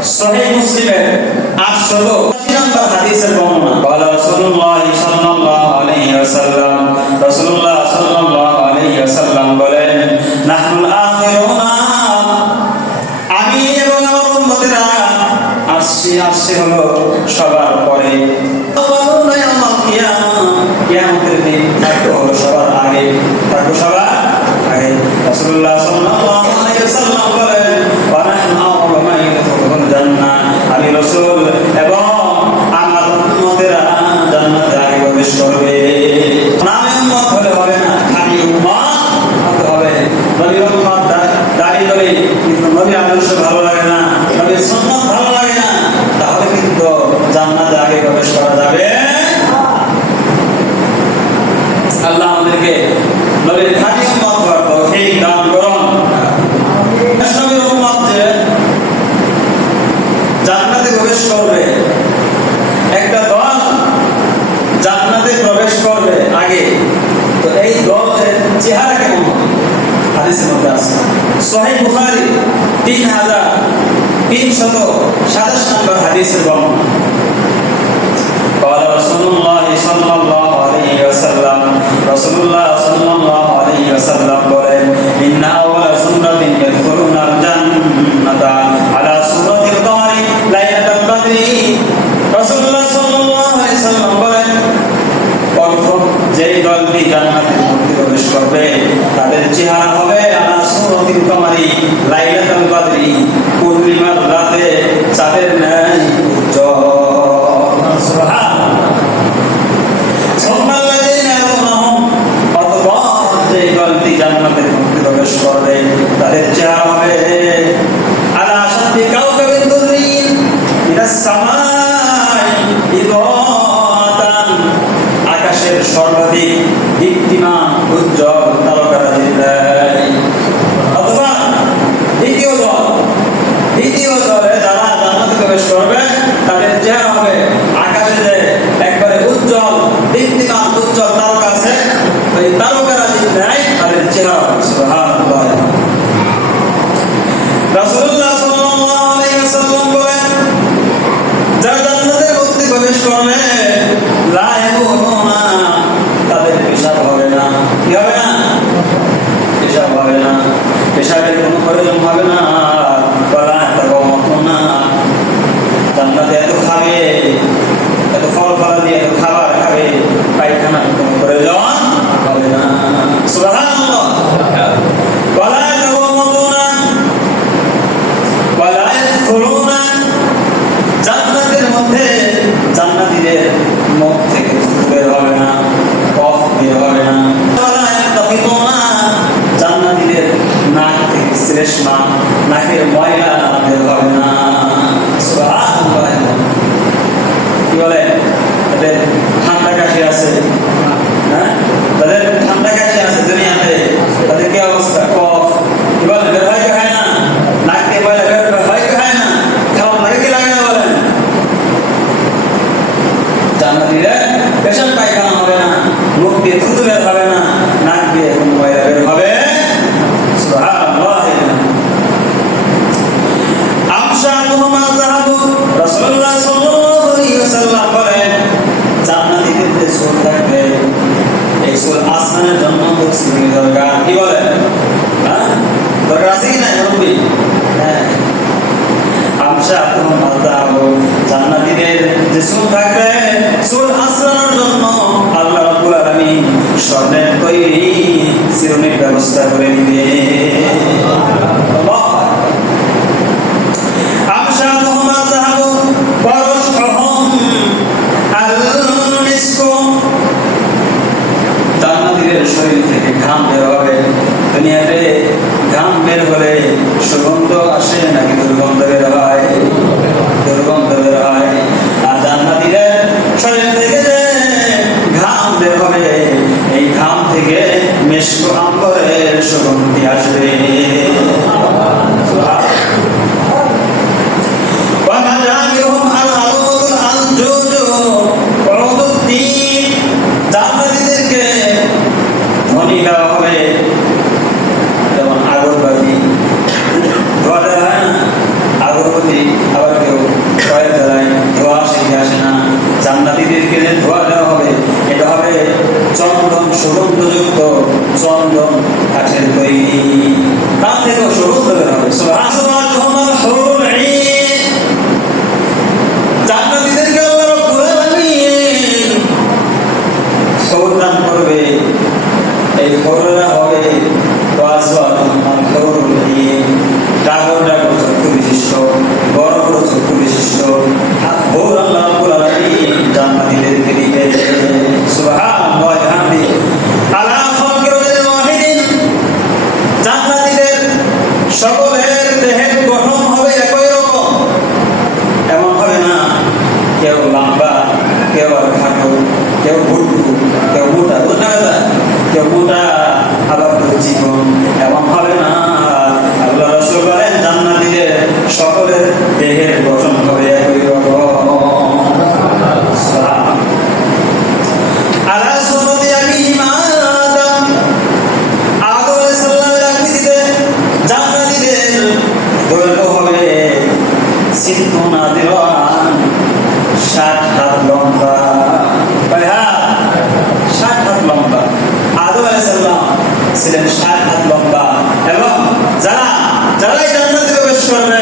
সহিহ মুসলিমের 880 নম্বর হাদিসের বর্ণনা। বলা রাসূলুল্লাহ সাল্লাল্লাহু আলাইহি ওয়াসাল্লাম, রাসূলুল্লাহ সাল্লাল্লাহু আলাইহি ওয়াসাল্লাম বলেন, নাহনুল আখিরুনা, আমি এবং আমার উম্মতেরা আসছি হলো সবার পরে। কিয়ামতের দিন থাকবো হলো সবার আগে, থাকবো সবার আগে। রাসূলুল্লাহ সাল্লাল্লাহু আলাইহি ওয়াসাল্লাম বলেন, ওয়া নাহনু আউয়ালু মা ইয়াদখুলুল জান্নাহ, আমি রাসূল এবং আমার উম্মতেরা জান্নাতে আগে প্রবেশ করবে। নামে উম্মত হলে হবে না, খালি উম্মত হতে হবে। নবীর উম্মত দাঁড়িয়ে গেলে কিন্তু নবীর আদর্শ ভালো লাগে না, নবীর সুন্নাত ভালো লাগে না, তাহলে কিন্তু জান্নাতে আগে প্রবেশ করা যাবে। আল্লাহ আমাদেরকে নবীর খাঁটি উম্মত হওয়ার তৌফিক দান করুন। নবীর উম্মত যে জান্নাতে প্রবেশ করবে, একটা দল জান্নাতে প্রবেশ করবে আগে, তো এই দলের চেহারা কেমন হবে? হাদিসের মধ্যে আছে, সহিহ বুখারী 3327 নম্বর হাদিসের বর্ণনা। قال رسول الله صلى الله عليه وسلم, রাসূলুল্লাহ সাল্লাল্লাহু আলাইহি ওয়াসাল্লাম বলেন, ইন্না আওয়ালা সুন্নাতিন ইয়াদখুলুনাল জান্নাতা আলা সুরাতিল কমারি লাইলাতুল কদরি। রাসূলুল্লাহ সাল্লাল্লাহু আলাইহি ওয়াসাল্লাম বলেন, প্রথম যেই দলটি জান্নাতে প্রবেশ করবে তাদের চেহারা হবে আলা সুরাতিল কমারি লাইলাতুল কদরি, পূর্ণিমার রাতে চাঁদের ন্যায় উজ্জ্বল। জান্নাতের মধ্যে প্রবেশ করবে তাদের চেহারা হবে আলা আশাদ্দি কাওকাবিদ দুররিন মিনাস সামাই ইদাতান, আকাশের সর্বাধিক দীপ্তিমান উজ্জ্বল তারকারাজির ন্যায়। অথবা দ্বিতীয় দলে যারা জান্নাতে প্রবেশ করবে তাদের চেহারা হবে আকাশে যে একবারে উজ্জ্বল দীপ্তিমান উজ্জ্বল তারকা আছে, ওই তারকারাজির ন্যায় তাদের চেহারা। সুবহানাল্লাহ। রাসূলুল্লাহ সাল্লাল্লাহু আলাইহি ওয়াসাল্লাম বলেন, যারা জান্নাতের মধ্যে প্রবেশ করবে লা ইয়ামুনুনা, তাদের পেশাব হবে না। কি হবে না? পেশাব হবে না, পেশাবের কোনো প্রয়োজন হবে না। ওয়ালা ইয়াতাগাওয়াতুনা, জান্নাতে এত খাবে, এত ফল দিয়ে এত খাবার খাবে, পায়খানার কোনো প্রয়োজন হবে না। সুবহানাল্লাহ। ওয়ালা ইয়াতাওয়াতুনা ওয়ালা ইয়াদখুলুনা, জান্নাতের মধ্যে জান্নাতীদের মুখ থেকে থুতু বের হবে না, কফ বের হবে না। ওয়ালা ইয়াতাফিতুনা, জান্নাতীদের নাক থেকে শ্লেষ্মা, নাকের ময়লা বের হবে না। সুবহানাল্লাহ। কি বলে তাদের ঠান্ডা কাশি আছে, হ্যাঁ, তাদের ঠান্ডা কাশি আছে দুনিয়াতে, তাদের কি অবস্থা? কফ কি বলে বের হয় কি হয় না? নাক দিয়ে ময়লা বের হয় কি হয় না? কেমন লাগে কি লাগে না বলেন? জান্নাতীরা পেশাব পায়খানা হবে না, মুখ দিয়ে থুতু বের হবে না, নাক দিয়ে কোনো ময়লা বের হবে। সুবহানাল্লাহ। আমশাতুহুম আয-যাহাবু, রাসূলুল্লাহ সাল্লাল্লাহু আলাইহি ওয়াসাল্লাম বলেন, জান্নাতীদের যে চুল থাকবে এই চুল আসমানের জন্য তসবিহ দরকার। কি বলেন? হ্যাঁ, দরকার আছে কি না? নবী, হ্যাঁ, আমশাতুহুম আয-যাহাবু, জান্নাতীদের যে চুল থাকবে চুল আসমানের জন্য আল্লাহ রাব্বুল আলামিন স্বর্ণের তৈরি চিরুনির ব্যবস্থা করে দিবে। আল্লাহ। আমশাতুহুম আয-যাহাবু ওয়া রাশহুম আল-মিসকু, জান্নাতীদের শরীর থেকে ঘাম বের হবে। দুনিয়াতে ঘাম বের হলে সুগন্ধ আসে নাকি দুর্গন্ধ বের হয়? দুর্গন্ধ বের হয়। আর জান্নাতীদের শরীর থেকে যে ঘাম বের হবে এই ঘাম থেকে মিশক আম্বরের সুগন্ধি আসবে। জান্নাতীদেরকে ধনী দেওয়া হবে, যেমন আগরবাতি, আগরবাতি আবার যারাই জান্নাতে প্রবেশ করবে